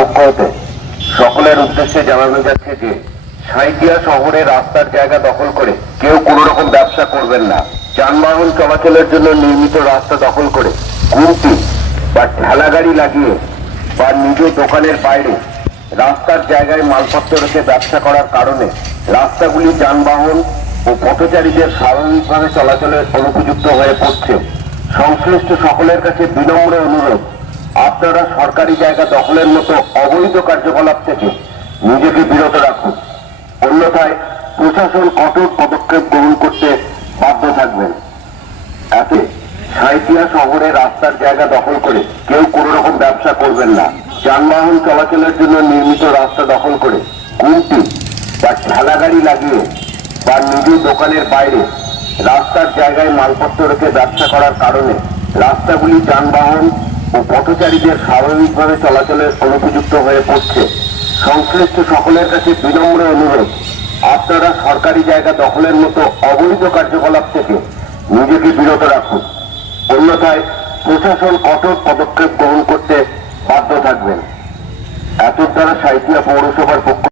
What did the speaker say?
পক্ষ হতে সকলের উদ্দেশ্যে জানানো যাচ্ছে যে সাঁইতিয়া শহরে রাস্তার জায়গা দখল করে কেউ কোনো রকম ব্যবসা করবেন না। যানবাহন চলাচলের জন্য নির্মিত রাস্তা দখল করে গুমটি বা ঠেলা গাড়ি লাগিয়ে বা নিজ দোকানের বাইরে রাস্তার জায়গায় মালপত্র রেখে ব্যবসা করার কারণে রাস্তাগুলি যানবাহন ও পথচারীদের স্বাভাবিকভাবে চলাচলের অনুপযুক্ত হয়ে পড়ছে। সংশ্লিষ্ট সকলের কাছে বিনম্র অনুরোধ আপনারা সরকারি জায়গা দখলের মতো অবৈধ কার্যকলাপ থেকে নিজেকে বিরত রাখুন। অন্যথায় প্রশাসন কঠোর পদক্ষেপ গ্রহণ করতে বাধ্য থাকবেন। এতে সাঁইতিয়া শহরে রাস্তার জায়গা দখল করে কেউ কোনো রকম ব্যবসা করবেন না। যানবাহন চলাচলের জন্য নির্মিত রাস্তা দখল করে গুমটি বা ঠেলা গাড়ি লাগিয়ে বা নিজ দোকানের বাইরে রাস্তার জায়গায় মালপত্র রেখে ব্যবসা করার কারণে রাস্তাগুলি যানবাহন ও পথচারীদের স্বাভাবিকভাবে চলাচলের অনুপযুক্ত হয়ে পড়ছে। সংশ্লিষ্ট সকলের কাছে বিনম্র অনুরোধ। আপনারা সরকারি জায়গা দখলের মতো অবৈধ কার্যকলাপ থেকে নিজেকে বিরত রাখুন। অন্যথায় প্রশাসন কঠোর পদক্ষেপ গ্রহণ করতে বাধ্য থাকবেন। এত দ্বারা সাঁইতিয়া পৌরসভার পক্ষ